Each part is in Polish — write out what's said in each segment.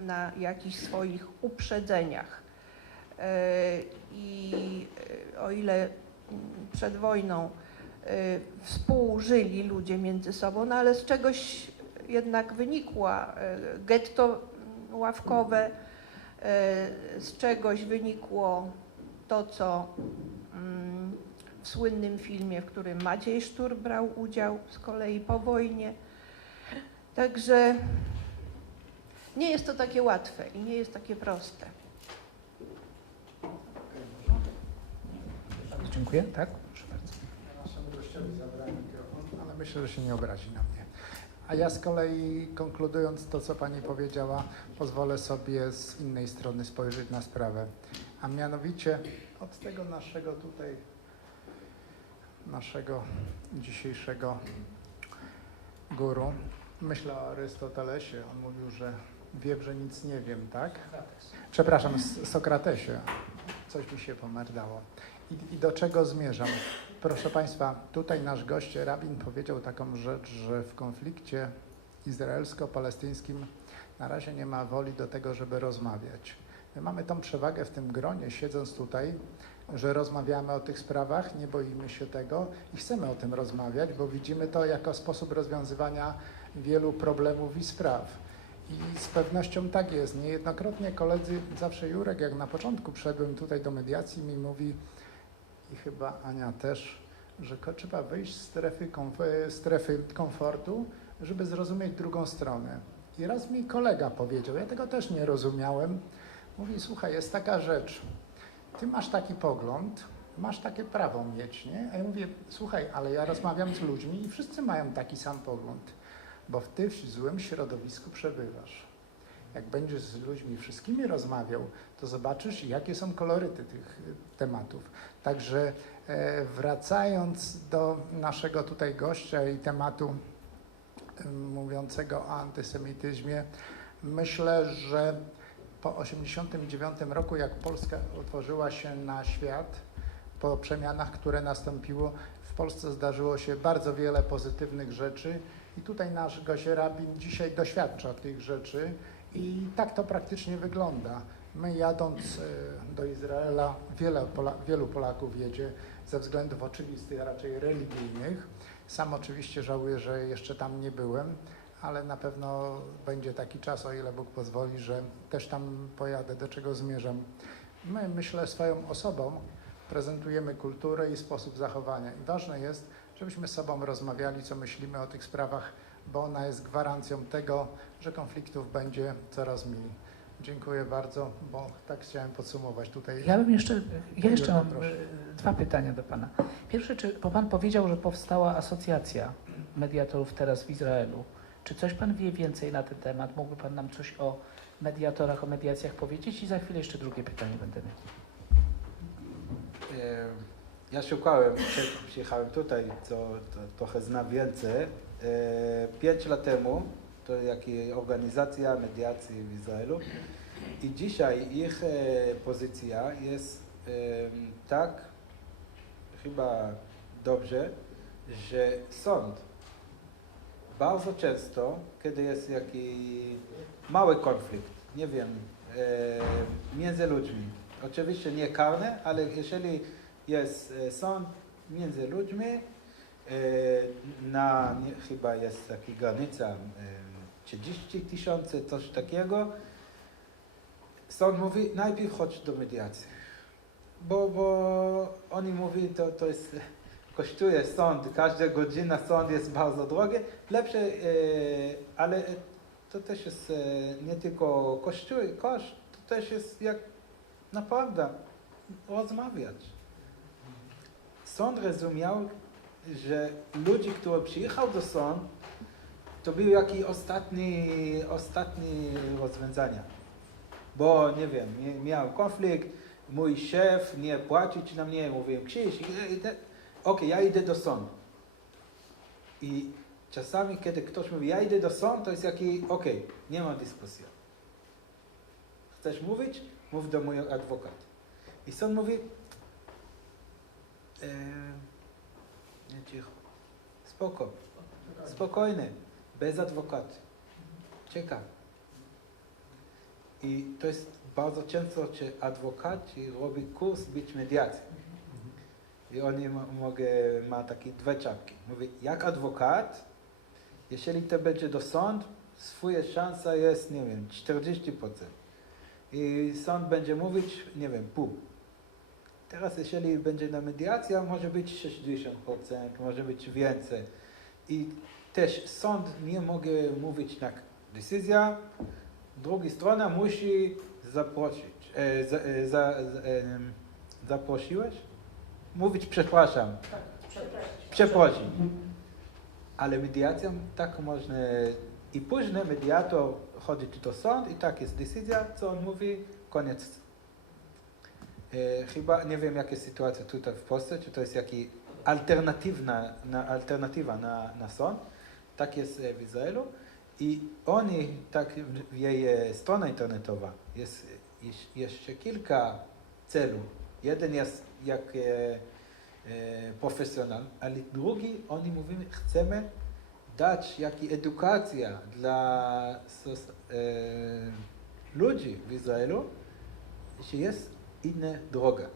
na jakichś swoich uprzedzeniach. E, I e, o ile przed wojną e, współżyli ludzie między sobą, no ale z czegoś jednak wynikła getto ławkowe, z czegoś wynikło to, co mm, w słynnym filmie, w którym Maciej Sztur brał udział z kolei po wojnie. Także nie jest to takie łatwe i nie jest takie proste. Dziękuję. Tak? Proszę bardzo. Naszemu gościowi zabrałem mikrofon, ale myślę, że się nie obrazi na mnie. A ja z kolei, konkludując to, co Pani powiedziała, pozwolę sobie z innej strony spojrzeć na sprawę. A mianowicie od tego naszego tutaj, naszego dzisiejszego guru, myślę o Arystotelesie. On mówił, że wiem, że nic nie wiem, tak? Przepraszam, Sokratesie. Coś mi się pomerdało. I, I do czego zmierzam? Proszę Państwa, tutaj nasz gość rabin powiedział taką rzecz, że w konflikcie izraelsko-palestyńskim na razie nie ma woli do tego, żeby rozmawiać. My mamy tą przewagę w tym gronie, siedząc tutaj, że rozmawiamy o tych sprawach, nie boimy się tego i chcemy o tym rozmawiać, bo widzimy to jako sposób rozwiązywania wielu problemów i spraw. I z pewnością tak jest. Niejednokrotnie koledzy, zawsze Jurek, jak na początku wszedłem tutaj do mediacji, mi mówi, i chyba Ania też, że trzeba wyjść z strefy, komf- strefy komfortu, żeby zrozumieć drugą stronę. I raz mi kolega powiedział, ja tego też nie rozumiałem, mówi, słuchaj, jest taka rzecz, ty masz taki pogląd, masz takie prawo mieć, nie? A ja mówię, słuchaj, ale ja rozmawiam z ludźmi i wszyscy mają taki sam pogląd, bo w tym złym środowisku przebywasz. Jak będziesz z ludźmi wszystkimi rozmawiał, to zobaczysz, jakie są koloryty tych y, tematów. Także e, wracając do naszego tutaj gościa i tematu y, mówiącego o antysemityzmie, myślę, że po 1989 roku, jak Polska otworzyła się na świat, po przemianach, które nastąpiły, w Polsce zdarzyło się bardzo wiele pozytywnych rzeczy i tutaj nasz gość rabin dzisiaj doświadcza tych rzeczy i tak to praktycznie wygląda. My jadąc e, do Izraela, wielu Polaków jedzie ze względów oczywistych, a raczej religijnych. Sam oczywiście żałuję, że jeszcze tam nie byłem, ale na pewno będzie taki czas, o ile Bóg pozwoli, że też tam pojadę, do czego zmierzam. My, myślę, swoją osobą prezentujemy kulturę i sposób zachowania. I ważne jest, żebyśmy z sobą rozmawiali, co myślimy o tych sprawach, bo ona jest gwarancją tego, że konfliktów będzie coraz mniej. Dziękuję bardzo, bo tak chciałem podsumować tutaj. Ja bym jeszcze, ja jeszcze mam proszę. e, dwa pytania do Pana. Pierwsze, czy, bo Pan powiedział, że powstała asocjacja mediatorów teraz w Izraelu. Czy coś Pan wie więcej na ten temat? Mógłby Pan nam coś o mediatorach, o mediacjach powiedzieć? I za chwilę jeszcze drugie pytanie będę miał. Ja szukałem, przyjechałem tutaj, co to, trochę znam więcej. E, Pięć lat temu to jaka organizacja mediacji w Izraelu i dzisiaj ich e, pozycja jest tak chyba dobrze, że sąd bardzo często, kiedy jest jakiś mały konflikt, nie wiem, e, między ludźmi, oczywiście nie karny, ale jeżeli jest e, sąd między ludźmi, e, na nie, chyba jest taka granica e, 30 tysięcy, coś takiego, sąd mówi, najpierw chodź do mediacji. Bo, bo oni mówi, to, to jest, kosztuje sąd, każda godzina sąd jest bardzo drogie, lepsze, e, ale to też jest nie tylko kosztuje, koszt, to też jest jak naprawdę rozmawiać. Sąd rozumiał, że ludzie, którzy przyjechał do sądu, to był jakiś ostatni, ostatni rozwiązania. Bo nie wiem, mia- miał konflikt, mój szef nie płacić na mnie, mówiłem, idę- okej, ja idę do sądu. I czasami, kiedy ktoś mówi, ja idę do sądu, to jest jakiś, okej, nie ma dyskusji. Chcesz mówić? Mów do mojego adwokata. I sąd mówi, cicho, spoko, spokojny, bez adwokata. Czekam. I to jest bardzo często, że adwokaci robi kurs być mediacji. I oni mo- mogę, ma takie dwie czapki. Mówi, jak adwokat, jeśli to będzie do sąd, swoja szansa jest, nie wiem, 40%. I sąd będzie mówić, nie wiem, pół. Teraz jeśli będzie na mediacja, może być 60%, może być więcej. I też sąd nie może mówić tak, decyzja, druga strona musi zaprosić. E, za, e, za, em, zaprosiłeś? Mówić przepraszam, przeprosić. Ale mediacją tak można i później mediator chodzi do sąd i tak jest decyzja, co on mówi, koniec. E, chyba nie wiem jaka jest sytuacja tutaj w Polsce, czy to jest jakaś alternatywna, na, alternatywa na, na sąd. Tak jest e, w Izraelu. I oni, tak w- jej e, strona internetowa, jest jeś- jeszcze kilka celów. Jeden jest jak e, e, profesjonal, ale drugi, oni mówią, chcemy dać jaka edukacja dla e, ludzi w Izraelu, że jest inna droga.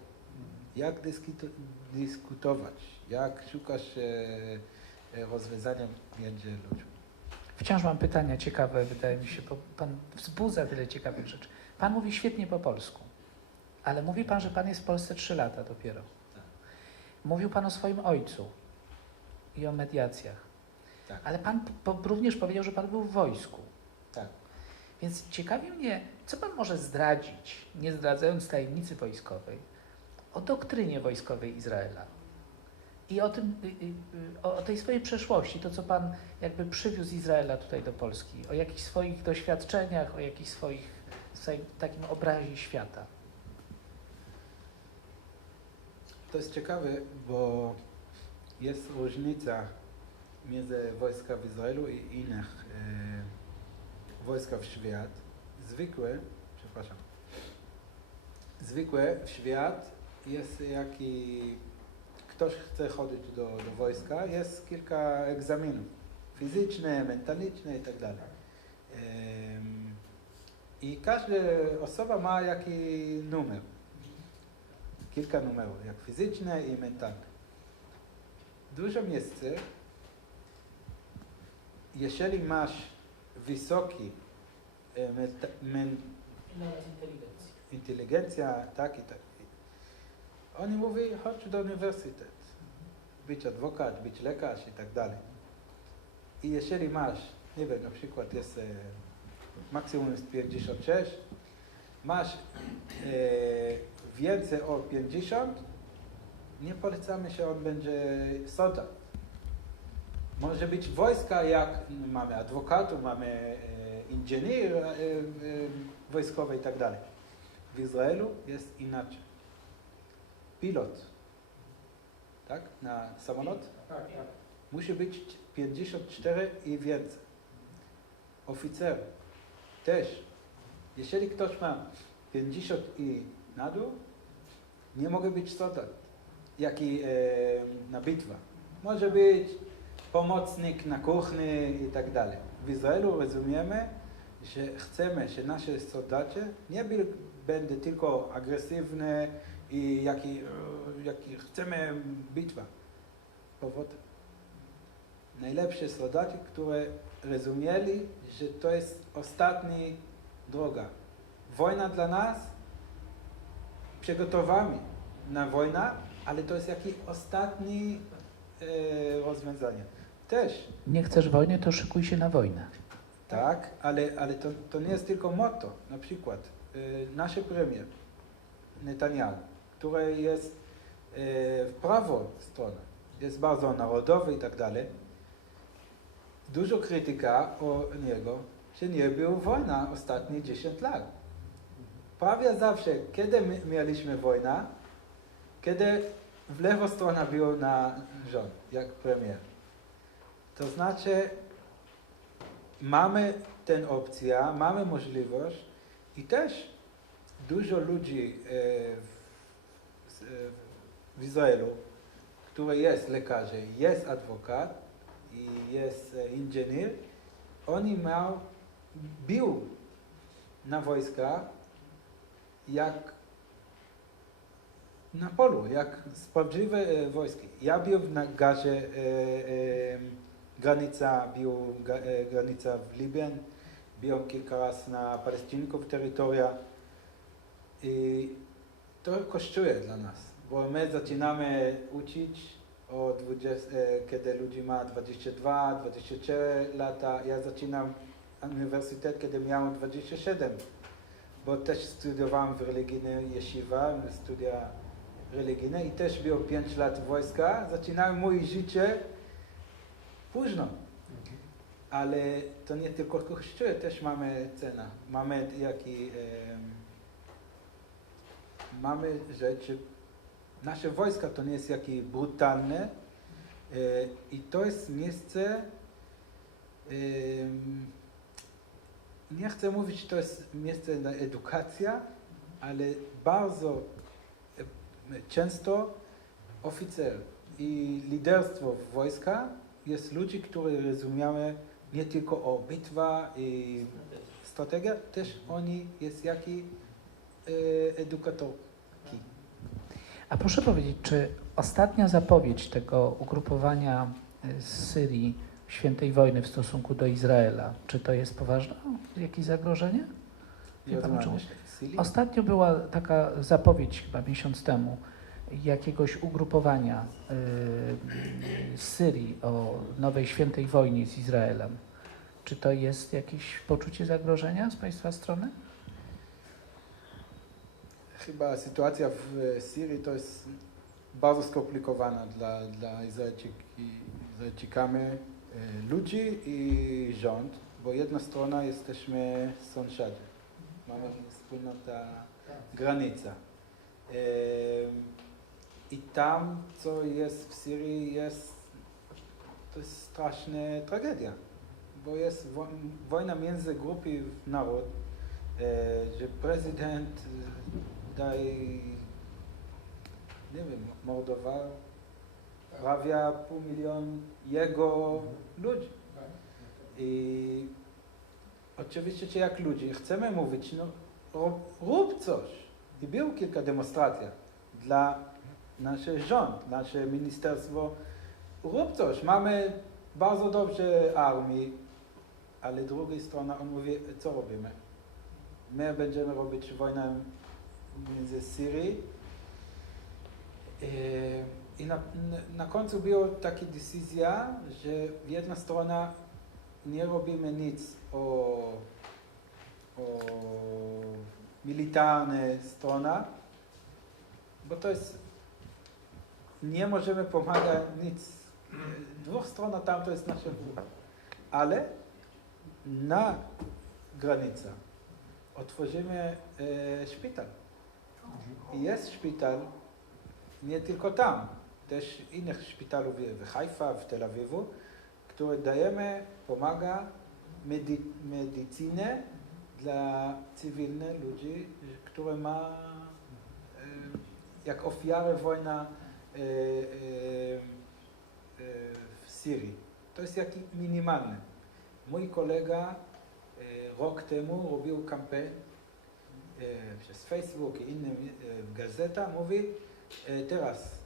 Jak dyskuto, dyskutować, jak szukać e, e, rozwiązania między ludźmi. Wciąż mam pytania ciekawe, wydaje mi się, bo Pan wzbudza tyle ciekawych rzeczy. Pan mówi świetnie po polsku, ale mówi Pan, że Pan jest w Polsce 3 lata dopiero. Mówił Pan o swoim ojcu i o mediacjach. Tak. Ale Pan po, również powiedział, że Pan był w wojsku. Tak. Więc ciekawi mnie, co Pan może zdradzić, nie zdradzając tajemnicy wojskowej, o doktrynie wojskowej Izraela i o, tym, y, y, y, o, tej swojej przeszłości, to co Pan jakby przywiózł Izraela tutaj do Polski, o jakichś swoich doświadczeniach, o jakichś swoich, swoim takim obrazie świata. To jest ciekawe, bo jest różnica między wojska w Izraelu i innych e, wojska w świat. Zwykłe, przepraszam, zwykłe w świat jest jaki ktoś chce chodzić do, do wojska, jest kilka egzaminów. Fizyczne, mentalne i tak I każda osoba ma jakiś numer. Kilka numerów, jak fizyczne i mentalne. Dużo miejsce, jeżeli masz wysoki e, men, inteligencja, tak i tak. Oni mówią, chodź do uniwersytet, być adwokat, być lekarz i tak dalej. I jeżeli masz, nie wiem, na przykład jest e, maksimum jest 56, masz e, więcej o 50, nie polecamy się, on będzie soldat. Może być wojska, jak mamy adwokatów, mamy e, inżynier e, e, wojskowy i tak dalej. W Izraelu jest inaczej. Pilot, tak, na samolot, musi być 54 i więcej. Oficer też. Jeżeli ktoś ma 50 i na dół, nie może być soldat, jak i e, na bitwa. Może być pomocnik na kuchni i tak dalej. W Izraelu rozumiemy, że chcemy, że nasze soldaci nie by, będą tylko agresywne i jaki, e, jaki chcemy bitwa. Powodzenia. Najlepsze soldaci, które rozumieli, że to jest ostatnia droga. Wojna dla nas, przygotowamy na wojnę, ale to jest jakiś ostatni e, rozwiązanie. Też, Nie chcesz wojny, to szykuj się na wojnę. Tak, ale, ale to, to nie jest tylko motto. Na przykład e, nasz premier Netanyahu, który jest e, w prawo stronę, jest bardzo narodowy i tak dalej. Dużo krytyka o niego, że nie był wojna ostatnie 10 lat. Prawie zawsze, kiedy my mieliśmy wojnę, kiedy w lewą stronę był na rząd, jak premier. To znaczy, mamy tę opcję, mamy możliwość i też dużo ludzi e, w, w Izraelu, który jest lekarzem, jest adwokat i jest e, inżynier, oni mają, był na wojska jak na polu, jak prawdziwe e, wojski. Ja byłem na gazie, e, e, granica, ga, e, granica w Libien, byłem kilka na Palestynków terytoria i to kosztuje dla nas, bo my zaczynamy uczyć o 20, e, kiedy ludzi ma 22, 24 lata. Ja zaczynam uniwersytet, kiedy miałem 27, bo też studiowałem w religijnej yeshiva, studia religijne i też było 5 lat wojska. Zaczynałem moje życie późno, ale to nie tylko kosztuje, też mamy cenę. Mamy jaki, em, mamy rzeczy, nasze wojska to nie jest jakie brutalne e, i to jest miejsce, em, nie chcę mówić, to jest miejsce na edukacja, ale bardzo e, często oficer i liderstwo wojska jest ludzi, którzy rozumieją nie tylko o bitwa i strategia, też oni jest jaki e, edukatorki. A proszę powiedzieć, czy ostatnia zapowiedź tego ugrupowania y, z Syrii świętej wojny w stosunku do Izraela, czy to jest poważne jakieś zagrożenie? Nie. Sili? Ostatnio była taka zapowiedź chyba miesiąc temu jakiegoś ugrupowania y, z Syrii o nowej świętej wojnie z Izraelem. Czy to jest jakieś poczucie zagrożenia z Państwa strony? Chyba sytuacja w Syrii to jest bardzo skomplikowana dla, dla Izraelczyk, Izraelczykami, e, ludzi i rząd, bo jedna strona jesteśmy sąsiady. Mamy wspólnota, granica. I tam, co jest w Syrii, jest, to jest straszna tragedia, bo jest wo- wojna między grupy naród, e, że prezydent daje, nie wiem, mordował prawie pół milion jego ludzi. I oczywiście, czy jak ludzie chcemy mówić, no rób, rób coś. I było kilka demonstracji dla naszego rząd, nasze ministerstwo. Rób coś. Mamy bardzo dobrze armię, ale z drugiej strony on mówi, co robimy? My będziemy robić wojnę między Syrii E, i na, na końcu była taka decyzja, że jedna strona nie robimy nic o, o militarnej strona, bo to jest nie możemy pomagać nic. Dwóch stron tam to jest nasze wróg. Ale na granicy otworzymy e, szpital. Jest szpital nie tylko tam, też innych szpitalów w Haifa, w Tel Awiwu, które dajemy, pomaga medy, medycynę dla cywilnych ludzi, które ma e, jak ofiary wojna w Syrii. To jest jaki minimalny. Mój kolega e, rok temu robił kampanię e, przez Facebook i inne e, gazeta, mówi e, teraz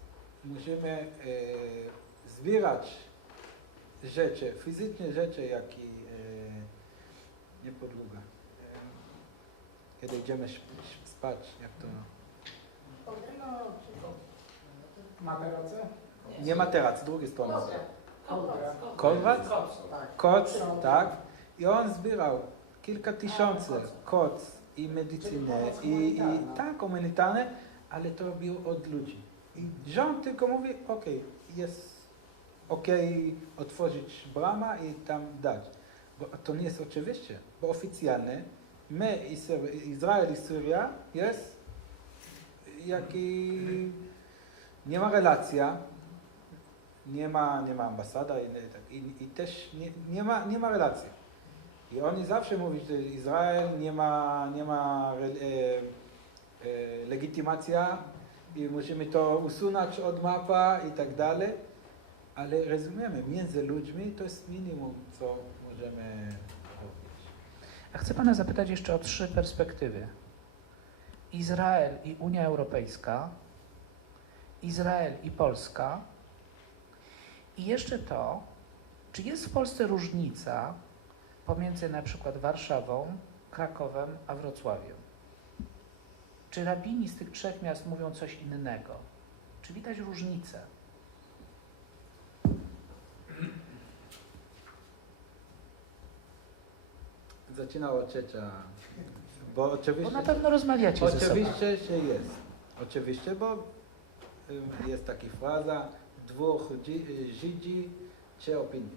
musimy e, zbierać rzeczy, fizyczne rzeczy, jak i e, nie podłoga. E, kiedy idziemy spać, jak to... Materace? Nie materac, z drugiej strony. Tak. Koc, tak. I on zbierał kilka tysięcy koc i medycynę i, i tak, humanitarne, ale to było od ludzi. I rząd tylko mówi, ok, jest ok otworzyć brama i tam dać. Bo to nie jest oczywiście, bo oficjalnie my, Izrael i Syria jest jaki nie ma relacja, nie ma, nie ma ambasada i, tak, i, i też nie, nie, ma, nie ma relacji. I oni zawsze mówią, że Izrael nie ma, nie ma e, e, legitymacja i musimy to usunąć od mapa i tak dalej. Ale rozumiemy, między ludźmi to jest minimum, co możemy robić. Ja chcę pana zapytać jeszcze o trzy perspektywy. Izrael i Unia Europejska, Izrael i Polska i jeszcze to, czy jest w Polsce różnica pomiędzy na przykład Warszawą, Krakowem a Wrocławiem? Czy rabini z tych trzech miast mówią coś innego? Czy widać różnicę? Zaczynała ciocia, bo Bo oczywiście... na pewno rozmawiacie. Oczywiście, że jest. Oczywiście, bo jest taka fraza dwóch Dzi- Żydzi, trzy opinie.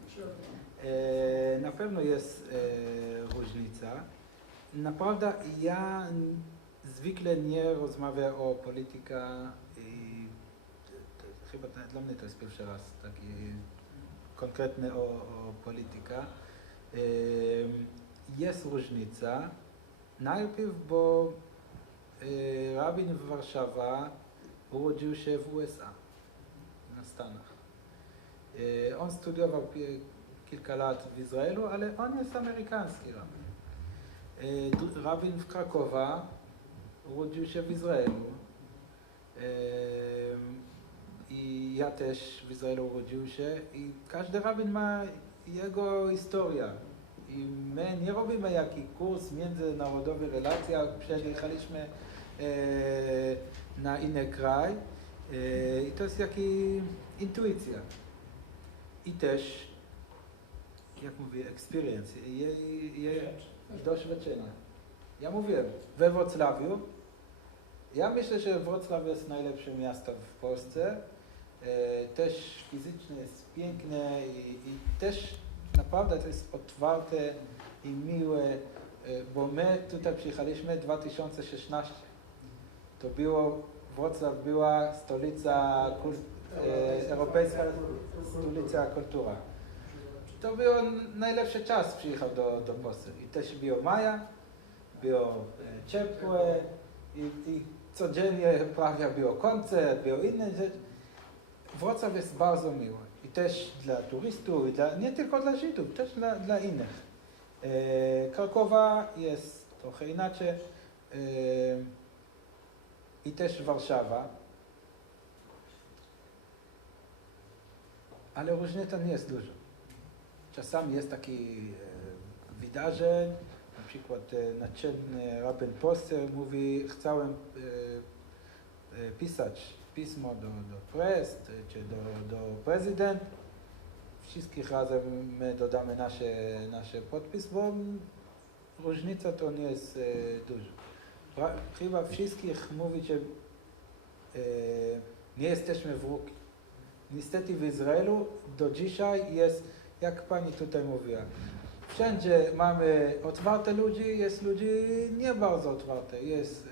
E, Na pewno jest e, różnica. Naprawdę ja zwykle nie rozmawiam o polityka i chyba to, dla mnie to jest pierwszy raz taki konkretny o, o polityka. E, Jest różnica. Najpierw, bo y, rabin w Warszawa urodził się w USA, na Stanach. Y, on studiował kilka lat w Izraelu, ale on jest amerykański rabin. Dru- rabin w Krakowa urodził się w Izraelu. Ym, I ja też w Izraelu urodził się i każdy rabin ma jego historię. I my nie robimy jakiś kurs międzynarodowy przyjechaliśmy e, na inny kraj e, i to jest jakaś intuicja. I też, jak mówię, experience, je, je, doświadczenie. Ja mówię, we Wrocławiu, ja myślę, że Wrocław jest najlepsze miasto w Polsce. E, też fizycznie jest piękne i, i też naprawdę to jest otwarte i miłe, e, bo my tutaj przyjechaliśmy w 2016. To było, Wrocław była stolica, kul, e, europejska stolica kultury. To był najlepszy czas przyjechał do, do Polski. I też było maja, było e, ciepłe i, i codziennie prawie było koncert, było inne rzeczy. Wrocław jest bardzo miły i też dla turystów, i dla, nie tylko dla Żydów, też dla, dla innych. E, Krakowa jest trochę inaczej e, i też Warszawa. Ale różnica nie jest dużo. Czasami jest taki e, wydarzeń, na przykład e, naczelny rabin Poster mówi, chciałem e, e, pisać pismo do, do pres czy do, do prezydent. Wszystkich razem my dodamy nasze, nasze podpis, bo różnica to nie jest e, dużo. Chyba wszystkich mówi, że e, nie jesteśmy wrógi. Niestety w Izraelu do dzisiaj jest, jak pani tutaj mówiła, wszędzie mamy otwarte ludzi, jest ludzi nie bardzo otwarte. Jest,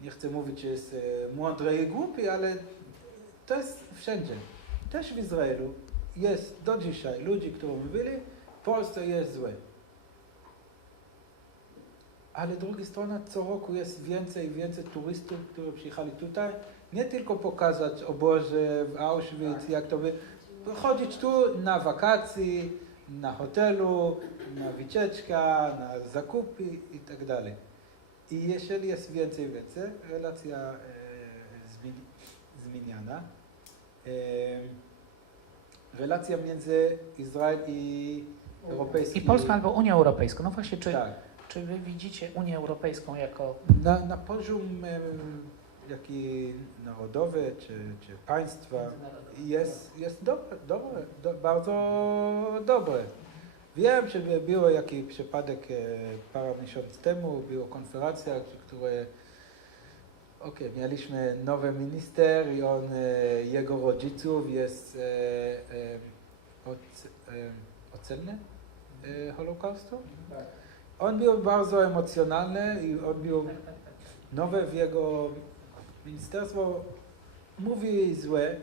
e, nie chcę mówić, że jest e, mądre i głupi, ale to jest wszędzie. Też w Izraelu jest do dzisiaj ludzi, którzy mówili, Polsce jest złe. Ale z drugiej strony co roku jest więcej i więcej turystów, którzy przyjechali tutaj, nie tylko pokazać obozie w Auschwitz, jak to wy... chodzić tu na wakacje, na hotelu, na wycieczkę, na zakupy i tak dalej. I jeżeli jest więcej, więcej, relacja e, zmieni, zmieniana. E, relacja między Izrael i Europejskim. I Polską albo Unią Europejską. No właśnie, czy, Tak. Czy wy widzicie Unię Europejską jako Na, na poziom jaki narodowy czy, czy państwa jest, jest dobre, dobre do, bardzo dobre. Wiem, że by- było jakiś przypadek e, parę miesięcy temu, była konferencja, które okej, mieliśmy nowy minister i on, e, jego rodziców jest e, e, oc, e, ocenny e, Holokaustu. On był bardzo emocjonalny i on był nowe w jego ministerstwo mówi złe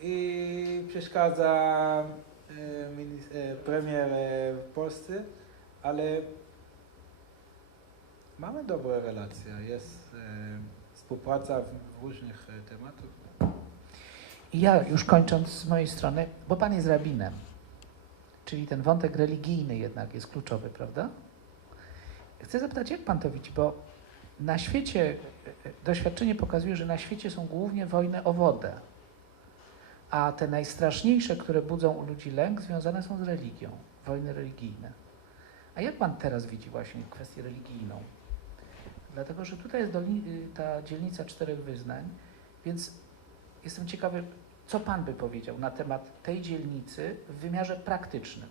i przeszkadza e, e, premier e, w Polsce, ale mamy dobre relacje, jest współpraca w różnych tematach. Ja już kończąc z mojej strony, bo Pan jest rabinem, czyli ten wątek religijny jednak jest kluczowy, prawda? Chcę zapytać, jak pan to widzi, bo na świecie, e, e, doświadczenie pokazuje, że na świecie są głównie wojny o wodę. A te najstraszniejsze, które budzą u ludzi lęk, związane są z religią, wojny religijne. A jak pan teraz widzi właśnie kwestię religijną? Dlatego, że tutaj jest y, ta dzielnica czterech wyznań, więc jestem ciekawy, co pan by powiedział na temat tej dzielnicy w wymiarze praktycznym.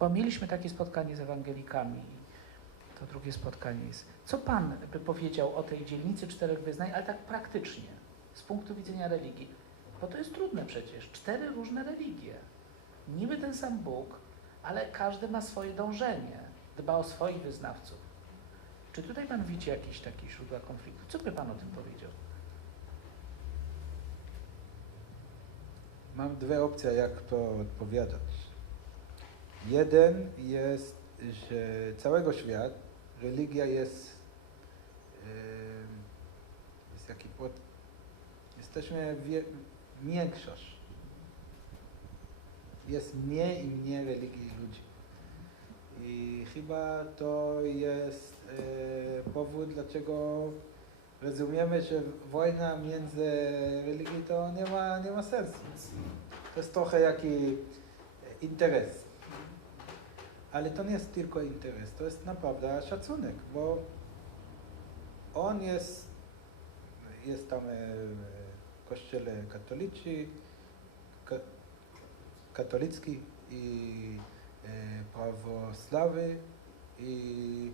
Bo mieliśmy takie spotkanie z ewangelikami, to drugie spotkanie jest. Co pan by powiedział o tej dzielnicy czterech wyznań, ale tak praktycznie, z punktu widzenia religii? Bo to jest trudne przecież. Cztery różne religie. Niby ten sam Bóg, ale każdy ma swoje dążenie, dba o swoich wyznawców. Czy tutaj pan widzi jakieś takie źródła konfliktu? Co by pan o tym powiedział? Mam dwie opcje, jak to odpowiadać. Jeden jest, że całego świat religia jest, jest jaki pod, jesteśmy wie, większość. Jest mniej i mniej religii ludzi. I chyba to jest e, powód, dlaczego rozumiemy, że wojna między religii to nie ma, nie ma sensu. To jest trochę jaki interes. Ale to nie jest tylko interes, to jest naprawdę szacunek, bo on jest, jest tam e, w kościele katolicy, ka, katolicki i e, prawosławy i